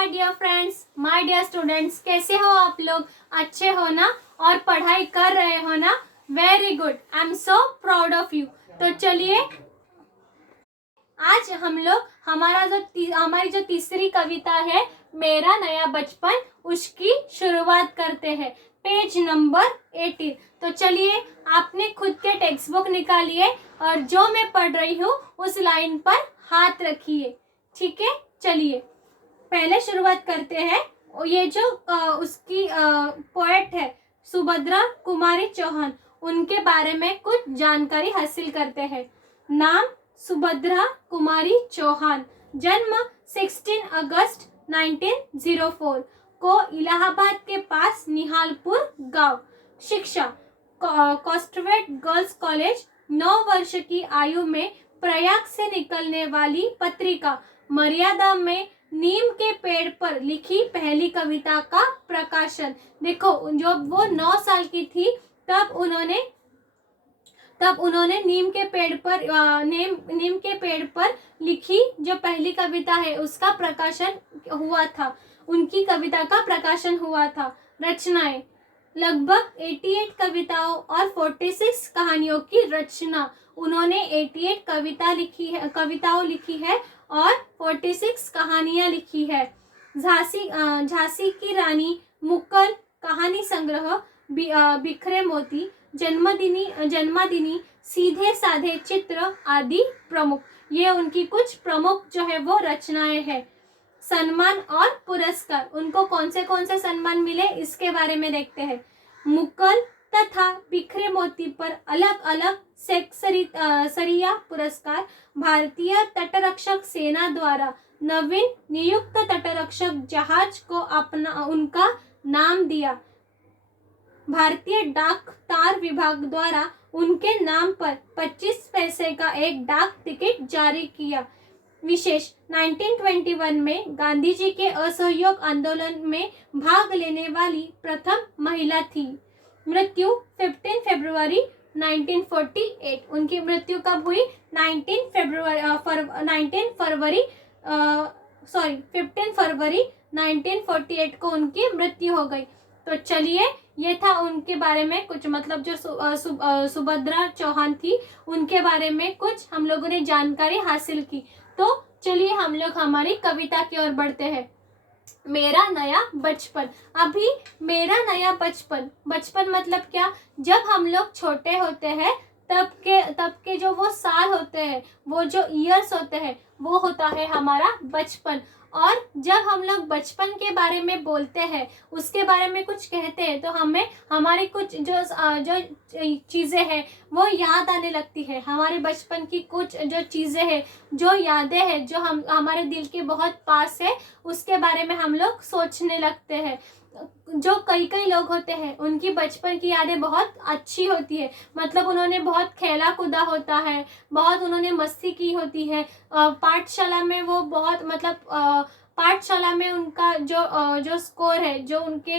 My dear friends, my dear students, कैसे हो आप लोग? अच्छे हो ना? और पढ़ाई कर रहे हो ना? Very good, I am so proud of you. तो चलिए आज हम लोग हमारी जो तीसरी कविता है मेरा नया बचपन, उसकी शुरुआत करते हैं। Page number 18। तो चलिए आपने खुद के टेक्स्ट बुक निकालिए और जो मैं पढ़ रही हूँ उस लाइन पर हाथ रखिए। ठीक है, चलिए पहले शुरुआत करते हैं। ये जो उसकी पोएट है सुभद्रा कुमारी चौहान, उनके बारे में कुछ जानकारी हासिल करते हैं। नाम सुभद्रा कुमारी चौहान, जन्म 16 अगस्त 1904 को इलाहाबाद के पास निहालपुर गांव। शिक्षा कॉस्टवेट गर्ल्स कॉलेज। 9 वर्ष की आयु में प्रयाग से निकलने वाली पत्रिका मर्यादा में नीम के पेड़ पर लिखी पहली कविता का प्रकाशन। देखो, जब वो 9 साल की थी तब उन्होंने नीम के पेड़ पर लिखी जो पहली कविता है उसका प्रकाशन हुआ था। उनकी कविता का प्रकाशन हुआ था। रचनाएं लगभग 88 कविताओं और 46 कहानियों की रचना। उन्होंने 88 कविताओं लिखी है और 46 कहानियां लिखी है। झांसी की रानी, मुक्कल, कहानी संग्रह, बिखरे मोती, जन्मदिनी, सीधे साधे चित्र आदि प्रमुख। ये उनकी कुछ प्रमुख जो है वो रचनाएं हैं। सम्मान और पुरस्कार, उनको कौन से सम्मान मिले इसके बारे में देखते हैं। मुक्कल तथा बिखरे मोती पर अलग अलग सरिया पुरस्कार। भारतीय तटरक्षक सेना द्वारा नवीन नियुक्त तटरक्षक जहाज को उनका नाम दिया। भारतीय डाक तार विभाग द्वारा उनके नाम पर 25 पैसे का एक डाक टिकट जारी किया। विशेष 1921 में गांधी जी के असहयोग आंदोलन में भाग लेने वाली प्रथम महिला थी। मृत्यु 15 फरवरी 1948। उनकी मृत्यु कब हुई? 15 फरवरी 1948 को उनकी मृत्यु हो गई। तो चलिए ये था उनके बारे में कुछ, मतलब जो सुभद्रा चौहान थी उनके बारे में कुछ हम लोगों ने जानकारी हासिल की। तो चलिए हम लोग हमारी कविता की ओर बढ़ते हैं। मेरा नया बचपन। अभी मेरा नया बचपन मतलब क्या? जब हम लोग छोटे होते हैं तब के जो वो साल होते हैं, वो जो ईयर्स होते हैं, वो होता है हमारा बचपन। और जब हम लोग बचपन के बारे में बोलते हैं, उसके बारे में कुछ कहते हैं, तो हमें हमारी कुछ जो चीज़ें हैं वो याद आने लगती है। हमारे बचपन की कुछ जो चीज़ें हैं, जो यादें हैं, जो हमारे दिल के बहुत पास है, उसके बारे में हम लोग सोचने लगते हैं। जो कई लोग होते हैं उनकी बचपन की यादें बहुत अच्छी होती है, मतलब उन्होंने बहुत खेला कूदा होता है, बहुत उन्होंने मस्ती की होती है। पाठशाला में वो बहुत पाठशाला में उनका जो स्कोर है, जो उनके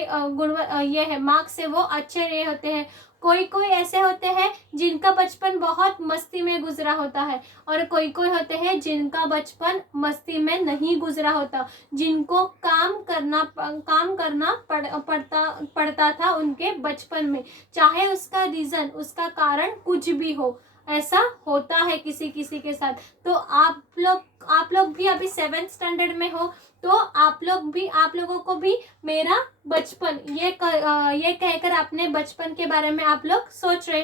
ये है मार्क्स है, वो अच्छे रहे होते हैं। कोई ऐसे होते हैं जिनका बचपन बहुत मस्ती में गुजरा होता है, और कोई होते हैं जिनका बचपन मस्ती में नहीं गुजरा होता, जिनको काम करना पड़ता था उनके बचपन में, चाहे उसका रीजन, उसका कारण कुछ भी हो। ऐसा होता है किसी के साथ। तो आप लोग भी अभी 7th स्टैंडर्ड में हो, तो आप लोगों को भी मेरा बचपन ये कहकर अपने बचपन के बारे में आप लोग सोच रहे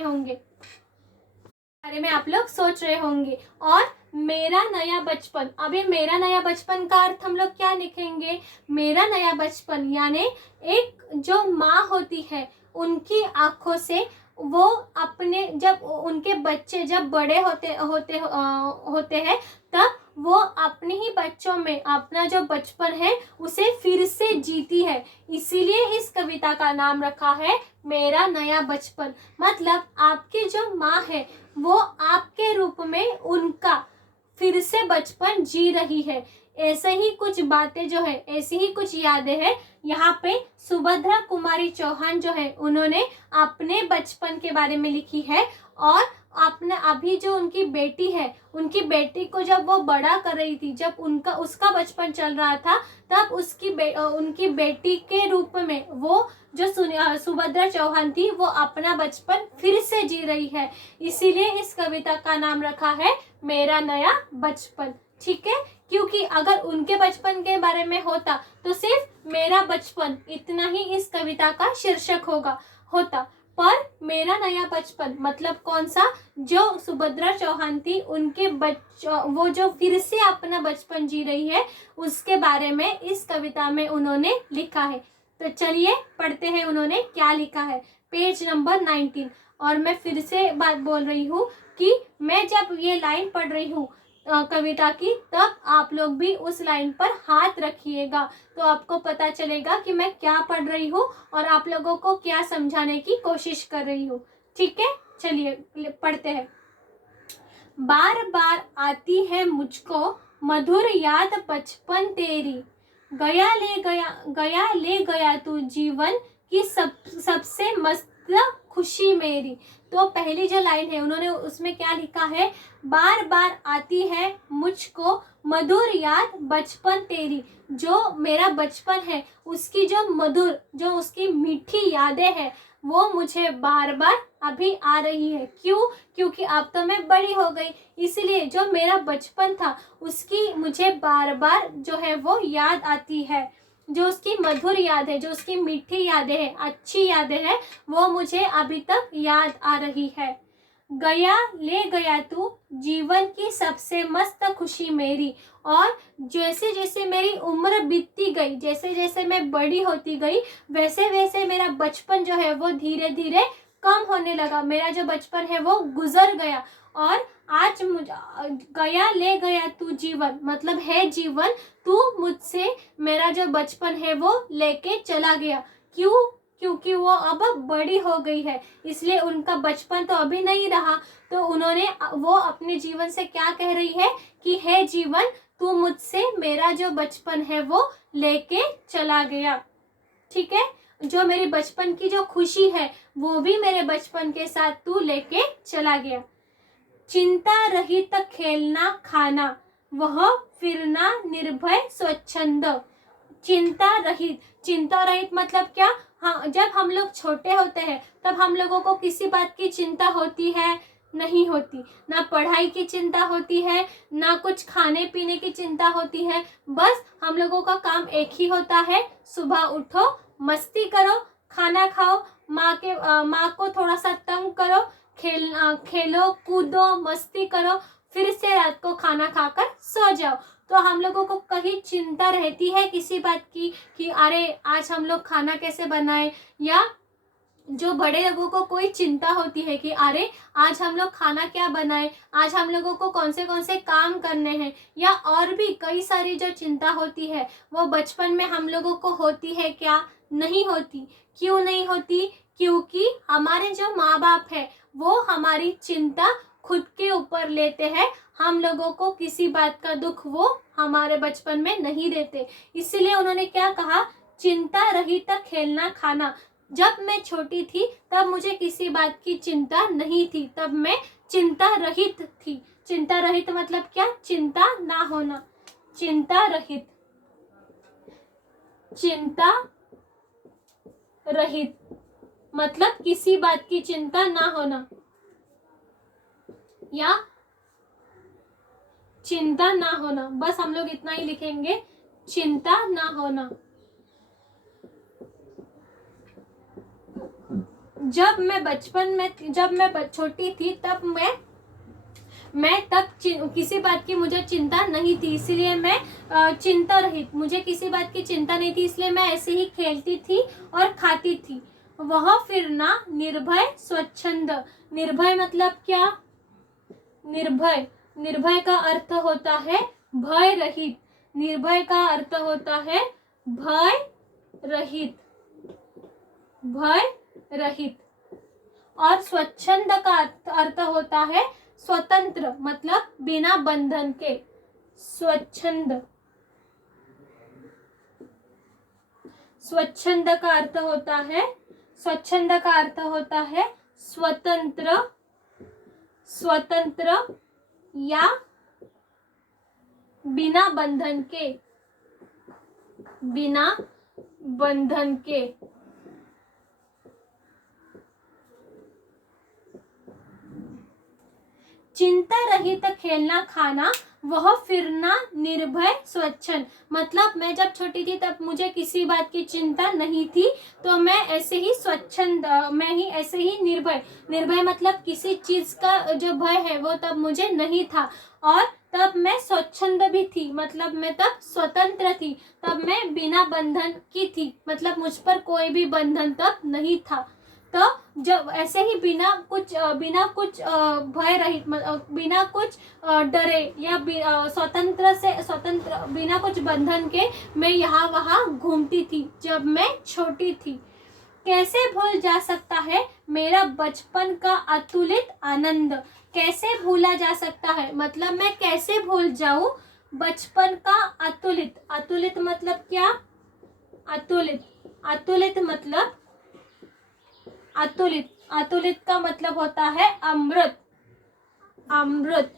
होंगे। और मेरा नया बचपन, अभी मेरा नया बचपन का अर्थ हम लोग क्या लिखेंगे? मेरा नया बचपन यानी एक जो माँ होती है उनकी आंखों से वो अपने, जब उनके बच्चे जब बड़े होते हैं तब वो अपने ही बच्चों में अपना जो बचपन है उसे फिर से जीती है। इसीलिए इस कविता का नाम रखा है मेरा नया बचपन। मतलब आपकी जो माँ है वो आपके रूप में उनका फिर से बचपन जी रही है। ऐसे ही कुछ बातें जो है, ऐसी ही कुछ यादें हैं। यहाँ पे सुभद्रा कुमारी चौहान जो है उन्होंने अपने बचपन के बारे में लिखी है, और आपने अभी जो उनकी बेटी है, उनकी बेटी को जब वो बड़ा कर रही थी, जब उसका बचपन चल रहा था, तब उनकी बेटी के रूप में वो जो सुभद्रा चौहान थी वो अपना बचपन फिर से जी रही है। इसीलिए इस कविता का नाम रखा है मेरा नया बचपन। ठीक है, क्योंकि अगर उनके बचपन के बारे में होता तो सिर्फ मेरा बचपन इतना ही इस कविता का शीर्षक होता, पर मेरा नया बचपन मतलब कौन सा, जो सुभद्रा चौहान थी उनके वो जो फिर से अपना बचपन जी रही है, उसके बारे में इस कविता में उन्होंने लिखा है। तो चलिए पढ़ते हैं उन्होंने क्या लिखा है। Page number 19। और मैं फिर से बात बोल रही हूँ कि मैं जब ये लाइन पढ़ रही हूँ कविता की, तब आप लोग भी उस लाइन पर हाथ रखिएगा, तो आपको पता चलेगा कि मैं क्या पढ़ रही हूँ और आप लोगों को क्या समझाने की कोशिश कर रही हूँ। ठीक है, चलिए पढ़ते हैं। बार बार आती है मुझको मधुर याद बचपन तेरी, गया ले गया तू जीवन की सबसे मस्त खुशी मेरी। तो पहली जो लाइन है उन्होंने उसमें क्या लिखा है, बार बार आती है मुझको मधुर याद बचपन तेरी, जो मेरा बचपन है उसकी जो मधुर, जो उसकी मीठी यादें हैं वो मुझे बार बार अभी आ रही है। क्यों? क्योंकि अब तो मैं बड़ी हो गई, इसलिए जो मेरा बचपन था उसकी मुझे बार बार जो है वो याद आती है, जो उसकी मधुर याद है, जो उसकी मीठी यादें हैं, अच्छी यादें हैं, वो मुझे अभी तक याद आ रही है। गया ले गया तू जीवन की सबसे मस्त खुशी मेरी, और जैसे जैसे मेरी उम्र बीतती गई, जैसे जैसे मैं बड़ी होती गई, वैसे वैसे मेरा बचपन जो है वो धीरे धीरे कम होने लगा, मेरा जो बचपन है वो गुजर गया। और आज गया ले गया तू जीवन मतलब है जीवन, तू मुझसे मेरा जो बचपन है वो लेके चला गया। क्यों? क्योंकि वो अब बड़ी हो गई है, इसलिए उनका बचपन तो अभी नहीं रहा। तो वो अपने जीवन से क्या कह रही है कि हे जीवन, तू मुझसे मेरा जो बचपन है वो लेके चला गया। ठीक है, जो मेरी बचपन की जो खुशी है वो भी मेरे बचपन के साथ तू लेके चला गया। चिंता रहित खेलना खाना, वह फिरना निर्भय स्वच्छंद। चिंता रहित मतलब क्या? हाँ, जब हम लोग छोटे होते हैं तब हम लोगों को किसी बात की चिंता होती है? नहीं होती। ना पढ़ाई की चिंता होती है, ना कुछ खाने पीने की चिंता होती है। बस हम लोगों का काम एक ही होता है, सुबह उठो, मस्ती करो, खाना खाओ, माँ को थोड़ा सा तंग करो, खेलो कूदो, मस्ती करो, फिर से रात को खाना खाकर सो जाओ। तो हम लोगों को कहीं चिंता रहती है किसी बात की कि अरे आज हम लोग खाना कैसे बनाएं, या जो बड़े लोगों को कोई चिंता होती है कि अरे आज हम लोग खाना क्या बनाएं, आज हम लोगों को कौन से काम करने हैं, या और भी कई सारी जो चिंता होती है वो बचपन में हम लोगों को होती है क्या? नहीं होती। क्यों नहीं होती? क्योंकि हमारे जो माँ बाप है वो हमारी चिंता खुद के ऊपर लेते हैं, हम लोगों को किसी बात का दुख वो हमारे बचपन में नहीं देते। इसलिए उन्होंने क्या कहा, चिंता रहित खेलना खाना। जब मैं छोटी थी तब मुझे किसी बात की चिंता नहीं थी, तब मैं चिंता रहित थी। चिंता रहित मतलब क्या? चिंता ना होना। चिंता रहित मतलब किसी बात की चिंता ना होना, या चिंता ना होना। बस हम लोग इतना ही लिखेंगे, चिंता ना होना। जब मैं छोटी थी तब मैं तब किसी बात की मुझे चिंता नहीं थी, इसलिए मैं चिंता रहित, मुझे किसी बात की चिंता नहीं थी, इसलिए मैं ऐसे ही खेलती थी और खाती थी। वह फिरना निर्भय स्वच्छंद। निर्भय मतलब क्या? निर्भय का अर्थ होता है भय रहित। निर्भय का अर्थ होता है भय रहित। और स्वच्छंद का अर्थ होता है स्वतंत्र, मतलब बिना बंधन के। स्वच्छंद का अर्थ होता है स्वतंत्र, स्वतंत्र या बिना बंधन के, बिना बंधन के। चिंता रहित खेलना खाना, वह फिरना निर्भय स्वच्छंद। मतलब मैं जब छोटी थी तब मुझे किसी बात की चिंता नहीं थी, तो मैं ऐसे ही स्वच्छंद, मैं ही ऐसे ही निर्भय, निर्भय मतलब किसी चीज का जो भय है वो तब मुझे नहीं था। और तब मैं स्वच्छंद भी थी, मतलब मैं तब स्वतंत्र थी, तब मैं बिना बंधन की थी, मतलब मुझ पर कोई भी बंधन तब नहीं था। तो जब ऐसे ही बिना कुछ भय रहित, बिना कुछ डरे या स्वतंत्र बिना कुछ बंधन के मैं यहाँ वहाँ घूमती थी जब मैं छोटी थी। कैसे भूल जा सकता है मेरा बचपन का अतुलित आनंद। कैसे भूला जा सकता है मतलब मैं कैसे भूल जाऊं बचपन का अतुलित, अतुलित मतलब क्या, अतुलित, अतुलित मतलब अतुलित, अतुलित का मतलब होता है अमृत, अमृत।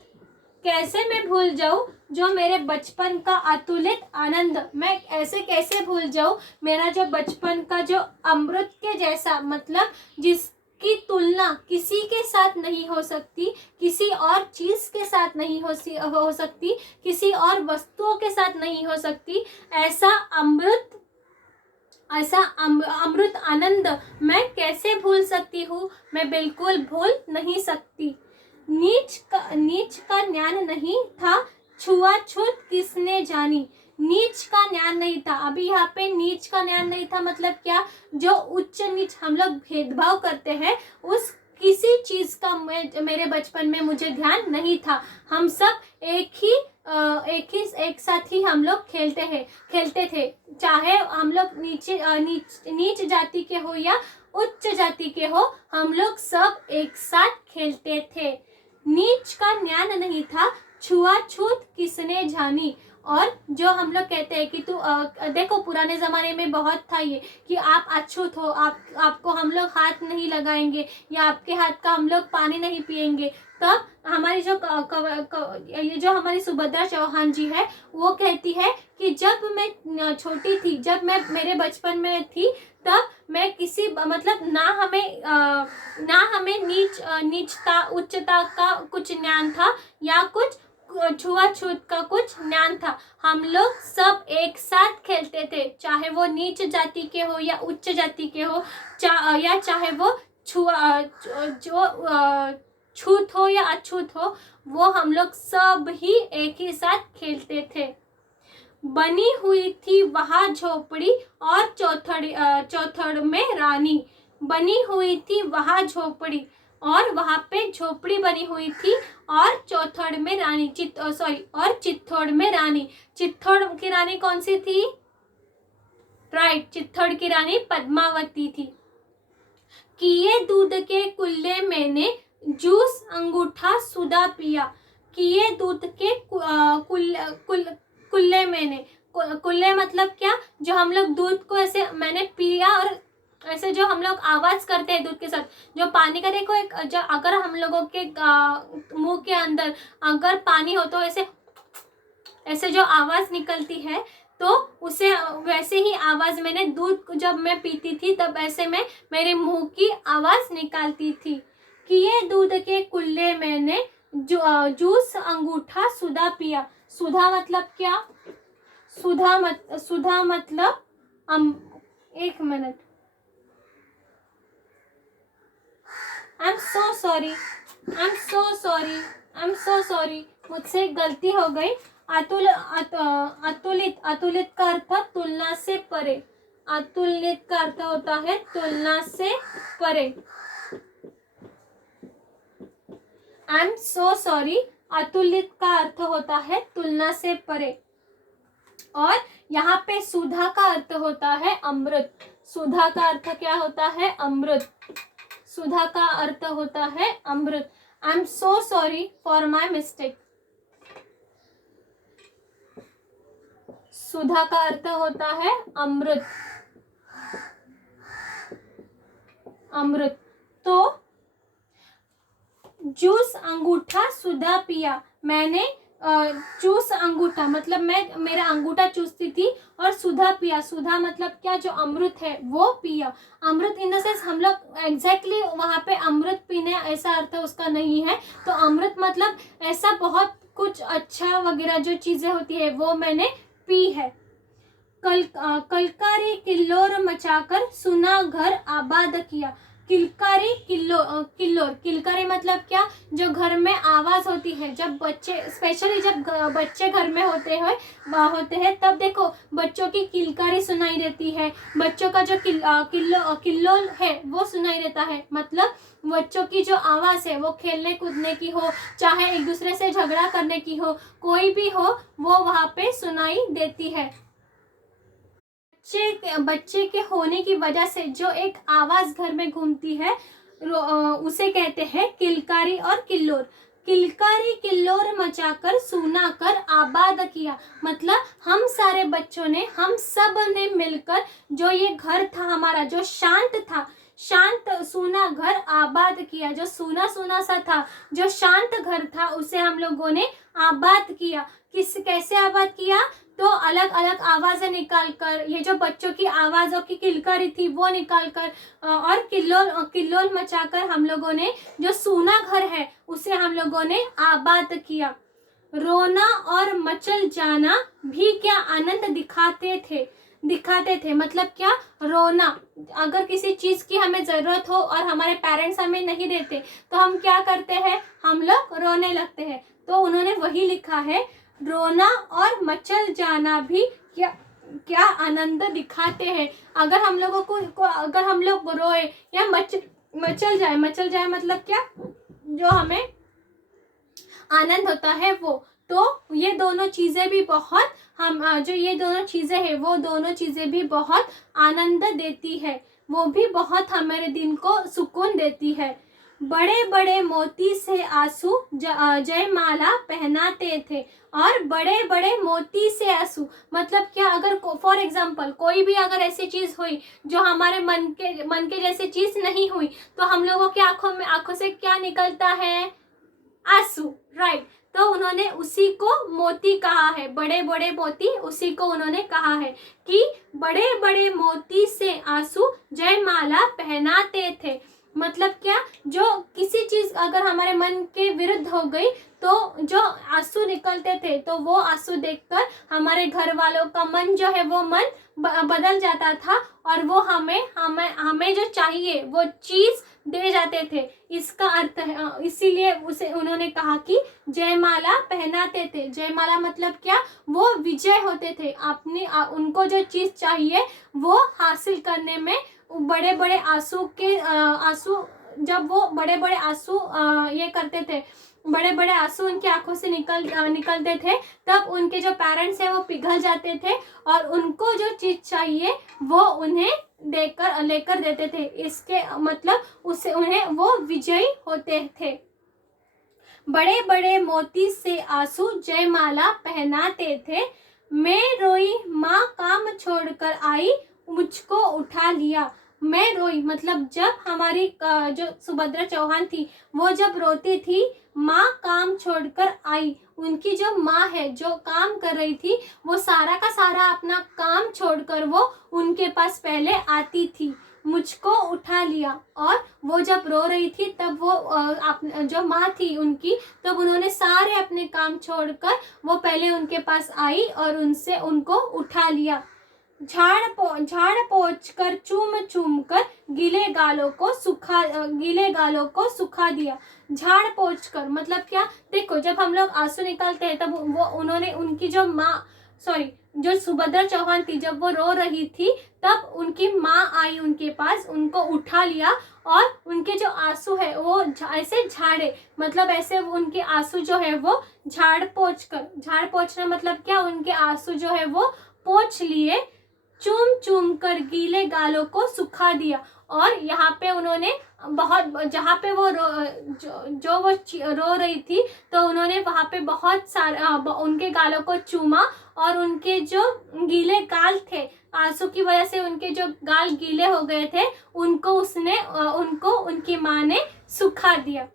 कैसे मैं भूल जाऊं जो मेरे बचपन का अतुलित आनंद, मैं ऐसे कैसे भूल जाऊं मेरा जो बचपन का जो अमृत के जैसा, मतलब जिसकी तुलना किसी के साथ नहीं हो सकती, किसी और चीज के साथ नहीं हो सकती, किसी और वस्तुओं के साथ नहीं हो सकती, ऐसा अमृत, ऐसा अमृत आनंद मैं कैसे भूल सकती हूँ, मैं बिल्कुल भूल नहीं सकती। नीच का ज्ञान नहीं था, छुआछूत किसने जानी। नीच का ज्ञान नहीं था, अभी यहाँ पे नीच का ज्ञान नहीं था मतलब क्या, जो उच्च नीच हम लोग भेदभाव करते हैं उस किसी चीज का मेरे बचपन में मुझे ध्यान नहीं था। हम सब एक साथ ही हम लोग खेलते थे, चाहे हम लोग नीच जाति के हो या उच्च जाति के हो, हम लोग सब एक साथ खेलते थे। नीच का ज्ञान नहीं था, छुआछूत किसने जानी। और जो हम लोग कहते हैं कि तू देखो पुराने ज़माने में बहुत था ये कि आप अछूत हो, आपको हम लोग हाथ नहीं लगाएंगे या आपके हाथ का हम लोग पानी नहीं पिएंगे। तब हमारी ये जो हमारी सुभद्रा चौहान जी है वो कहती है कि जब मैं छोटी थी, जब मैं मेरे बचपन में थी, तब मैं किसी मतलब ना हमें नीचता उच्चता का कुछ ज्ञान था या कुछ छुआछूत का कुछ ज्ञान था। हम लोग सब एक साथ खेलते थे, चाहे वो नीच जाति के हो या उच्च जाति के हो, या चाहे वो छूत हो या अछूत हो, वो हम लोग सब ही एक ही साथ खेलते थे। बनी हुई थी वहाँ झोपड़ी और चौथड़ में रानी। बनी हुई थी वहाँ झोपड़ी और वहाँ पे झोपड़ी बनी हुई थी और चौथड़ में रानी, और चित्तौड़ में रानी। चित्तौड़ की रानी कौन सी थी, राइट, चित्तौड़ की रानी पद्मावती थी। किए दूध के कुल्ले मैंने जूस अंगूठा सुधा पिया। किए दूध के कुल्ले मैंने, कुल्ले मतलब क्या, जो हम लोग दूध को ऐसे मैंने पिया, और ऐसे जो हम लोग आवाज करते हैं दूध के साथ, जो पानी का देखो एक, जो अगर हम लोगों के मुंह के अंदर अगर पानी हो तो ऐसे जो आवाज निकलती है, तो उसे वैसे ही आवाज मैंने दूध जब मैं पीती थी तब ऐसे में मेरे मुंह की आवाज निकालती थी। किए दूध के कुल्ले मैंने जूस अंगूठा सुधा पिया। सुधा मतलब क्या, सुधा मतलब एक minute, I am so sorry, मुझसे गलती हो गई। अतुलित का अर्थ तुलना से परे, अतुलित का अर्थ होता है तुलना से परे। आई एम सो सॉरी, अतुलित का अर्थ होता है तुलना से परे। और यहाँ पे सुधा का अर्थ होता है अमृत। सुधा का अर्थ क्या होता है, अमृत। सुधा का अर्थ होता है अमृत। I am so sorry for my mistake. सुधा का अर्थ होता है अमृत, अमृत। तो जूस अंगूठा सुधा पिया, मैंने चूस अंगूठा मतलब मैं मेरा अंगूठा चूसती थी, और सुधा पिया, सुधा मतलब क्या, जो अमृत है वो पिया। अमृत इन द सेंस हम लोग एग्जैक्टली वहाँ पे अमृत पीने ऐसा अर्थ उसका नहीं है, तो अमृत मतलब ऐसा बहुत कुछ अच्छा वगैरह जो चीजें होती है वो मैंने पी है। कलकारी किल्लोर मचाकर सुना घर आबाद किया, किलकारी किल्लोर, किलकारी मतलब क्या, जो घर में आवाज होती है, जब बच्चे स्पेशली जब बच्चे घर में होते हैं तब देखो बच्चों की किलकारी सुनाई देती है, बच्चों का जो किल्लोल है वो सुनाई देता है, मतलब बच्चों की जो आवाज है वो खेलने कूदने की हो, चाहे एक दूसरे से झगड़ा करने की हो, कोई भी हो वो वहां पे सुनाई देती है। बच्चे के होने की वजह से जो एक आवाज घर में घूमती है उसे कहते हैं किलकारी और किल्लोर। किलकारी किल्लोर मचाकर सुना कर आबाद किया, मतलब हम सारे बच्चों ने, हम सब ने मिलकर जो ये घर था हमारा, जो शांत था, शांत सूना घर आबाद किया, जो सूना सूना सा था, जो शांत घर था उसे हम लोगों ने आबाद किया। कैसे आबाद किया, तो अलग अलग आवाजें निकालकर, ये जो बच्चों की आवाजों की किलकारी थी वो निकालकर, और किल्लोल मचाकर हम लोगों ने जो सूना घर है उसे हम लोगों ने आबाद किया। रोना और मचल जाना भी क्या आनंद दिखाते थे, मतलब क्या, रोना, अगर किसी चीज की हमें जरूरत हो और हमारे पेरेंट्स हमें नहीं देते तो हम क्या करते हैं, हम लोग रोने लगते हैं, तो उन्होंने वही लिखा है, रोना और मचल जाना भी क्या क्या आनंद दिखाते हैं। अगर हम लोगों को अगर हम लोग रोए या मचल जाए मतलब क्या, जो हमें आनंद होता है वो, तो ये दोनों चीजें भी बहुत जो ये दोनों चीजें हैं वो दोनों चीजें भी बहुत आनंद देती है, वो भी बहुत हमारे दिन को सुकून देती है। बड़े बड़े मोती से आंसू जयमाला पहनाते थे, और बड़े बड़े मोती से आंसू मतलब क्या, अगर फॉर एग्जाम्पल कोई भी अगर ऐसी चीज हुई जो हमारे मन के जैसी चीज नहीं हुई, तो हम लोगों की आंखों से क्या निकलता है, आंसू, राइट। तो उन्होंने उसी को मोती कहा है, बड़े बड़े मोती, उसी को उन्होंने कहा है कि बड़े बड़े मोती से आंसू जयमाला पहनाते थे, मतलब क्या, जो किसी चीज अगर हमारे मन के विरुद्ध हो गई तो जो आंसू निकलते थे, तो वो आंसू देखकर हमारे घर वालों का मन जो है वो मन बदल जाता था, और वो हमें जो चाहिए वो चीज दे जाते थे। इसका अर्थ है, इसीलिए उसे उन्होंने कहा कि जयमाला पहनाते थे। जयमाला मतलब क्या, वो विजय होते थे, अपनी उनको जो चीज चाहिए वो हासिल करने में बड़े बड़े आंसू, जब वो बड़े बड़े आंसू ये करते थे, बड़े बड़े आंसू उनकी आंखों से निकलते थे, तब उनके जो पेरेंट्स हैं वो पिघल जाते थे, और उनको जो चीज चाहिए वो उन्हें लेकर देते थे। इसके मतलब उससे उन्हें वो विजयी होते थे। बड़े बड़े मोती से आंसू जयमाला पहनाते थे, मैं रोई माँ काम छोड़कर आई, मुझको उठा लिया। मैं रोई मतलब जब हमारी जो सुभद्रा चौहान थी वो जब रोती थी, माँ काम छोड़कर आई, उनकी जो माँ है जो काम कर रही थी वो सारा का सारा अपना काम छोड़कर वो उनके पास पहले आती थी, मुझको उठा लिया। और वो जब रो रही थी तब वो जो माँ थी उनकी, तब उन्होंने सारे अपने काम छोड़कर वो पहले उनके पास आई और उनसे उनको उठा लिया। झाड़ पोंछ कर चूम कर गीले गालों को सुखा दिया। झाड़ पोंछ कर मतलब क्या, देखो जब हम लोग आंसू निकालते हैं तब उन्होंने उनकी जो सुभद्रा चौहान थी, जब वो रो रही थी तब उनकी माँ आई उनके पास, उनको उठा लिया, और उनके जो आंसू है वो ऐसे झाड़े, मतलब ऐसे उनके आंसू जो है वो झाड़ पोंछना मतलब क्या, उनके आंसू जो है वो पोंछ लिए, चूम कर गीले गालों को सुखा दिया। और यहाँ पे उन्होंने जहाँ पे वो रो रही थी तो उन्होंने वहाँ पे बहुत सारा उनके गालों को चूमा, और उनके जो गीले गाल थे, आंसू की वजह से उनके जो गाल गीले हो गए थे, उनको उनकी माँ ने सुखा दिया।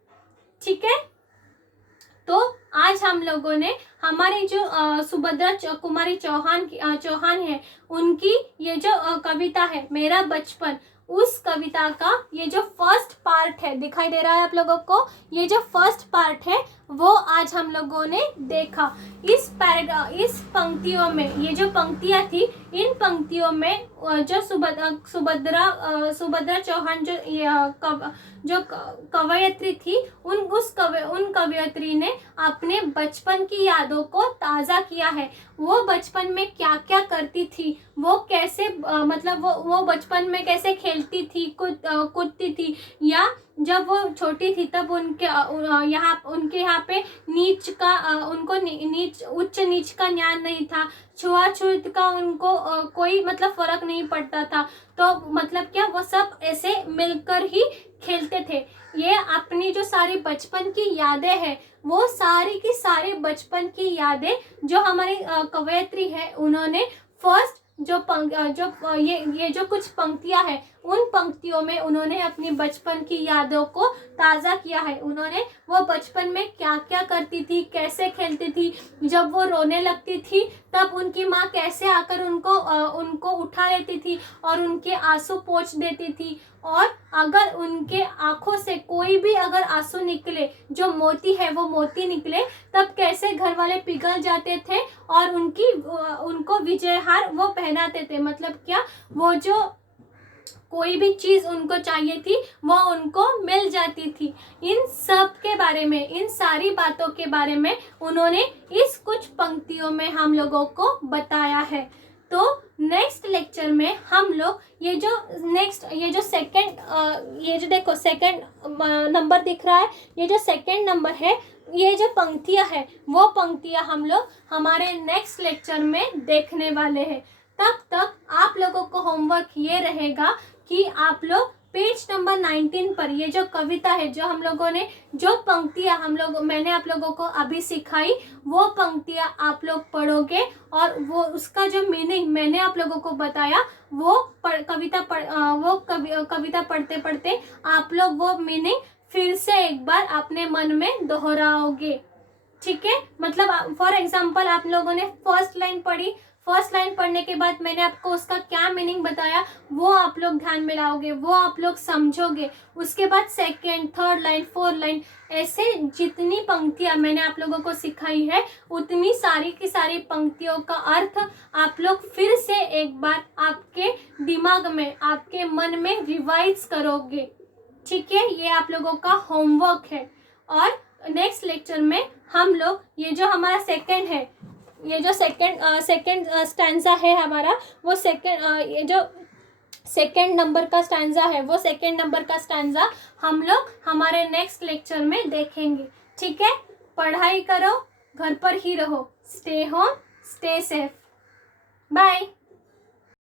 ठीक है। तो आज हम लोगों ने हमारी जो सुभद्रा कुमारी चौहान है, उनकी ये जो कविता है मेरा बचपन, उस कविता का ये जो फर्स्ट पार्ट है, दिखाई दे रहा है आप लोगों को, ये जो फर्स्ट पार्ट है वो आज हम लोगों ने देखा। इस पंक्तियों में, ये जो पंक्तियां थी, इन पंक्तियों में जो सुभद्रा चौहान जो कवयित्री थी, उन कवयित्री ने अपने बचपन की यादों को ताज़ा किया है। वो बचपन में क्या क्या करती थी, वो कैसे मतलब वो बचपन में कैसे खेलती थी, कूदती थी, या जब वो छोटी थी तब उनके यहाँ पे उच्च नीच का ज्ञान नहीं था, छुआछूत का उनको कोई मतलब फर्क नहीं पड़ता था। तो मतलब क्या, वो सब ऐसे मिलकर ही खेलते थे। ये अपनी जो सारी बचपन की यादें हैं, वो सारी की सारी बचपन की यादें जो हमारी कवयित्री है, उन्होंने फर्स्ट ये जो कुछ पंक्तियां हैं, उन पंक्तियों में उन्होंने अपनी बचपन की यादों को ताज़ा किया है। उन्होंने वो बचपन में क्या क्या करती थी, कैसे खेलती थी, जब वो रोने लगती थी तब उनकी माँ कैसे आकर उनको उठा लेती थी और उनके आंसू पोंछ देती थी, और अगर उनके आंखों से कोई भी अगर आंसू निकले, जो मोती है वो मोती निकले, तब कैसे घर वाले पिघल जाते थे और उनको विजयहार वो पहनाते थे। मतलब क्या, वो जो कोई भी चीज़ उनको चाहिए थी वो उनको मिल जाती थी। इन सब के बारे में, इन सारी बातों के बारे में उन्होंने इस कुछ पंक्तियों में हम लोगों को बताया है। तो नेक्स्ट लेक्चर में हम लोग ये जो सेकंड नंबर दिख रहा है, ये जो सेकंड नंबर है, ये जो पंक्तियां है, वो पंक्तियां हम लोग हमारे नेक्स्ट लेक्चर में देखने वाले हैं। तब तक आप लोगों को होमवर्क ये रहेगा कि आप लोग पेज नंबर 19 पर ये जो कविता है, जो हम लोगों ने, जो पंक्तियां मैंने आप लोगों को अभी सिखाई, वो पंक्तियां आप लोग पढ़ोगे और वो उसका जो मीनिंग मैंने आप लोगों को बताया, वो कविता पढ़ते पढ़ते आप लोग वो मीनिंग फिर से एक बार अपने मन में दोहराओगे। ठीक है, मतलब फॉर एग्जाम्पल आप लोगों ने फर्स्ट लाइन पढ़ी, फर्स्ट लाइन पढ़ने के बाद मैंने आपको उसका क्या मीनिंग बताया, वो आप लोग ध्यान में लाओगे, वो आप लोग समझोगे। उसके बाद second, third line, fourth line, ऐसे जितनी पंक्तियां मैंने आप लोगों को सिखाई है, उतनी सारी की सारी पंक्तियों का अर्थ आप लोग फिर से एक बार आपके दिमाग में, आपके मन में रिवाइज करोगे। ठीक है, ये आप लोगों का होमवर्क है। और नेक्स्ट लेक्चर में हम लोग ये जो हमारा सेकंड है, ये जो सेकंड स्टैंजा है हमारा, वो ये जो सेकंड नंबर का स्टैंजा है, वो सेकंड नंबर का स्टैंजा हम लोग हमारे नेक्स्ट लेक्चर में देखेंगे। ठीक है, पढ़ाई करो, घर पर ही रहो, stay home, stay safe, bye.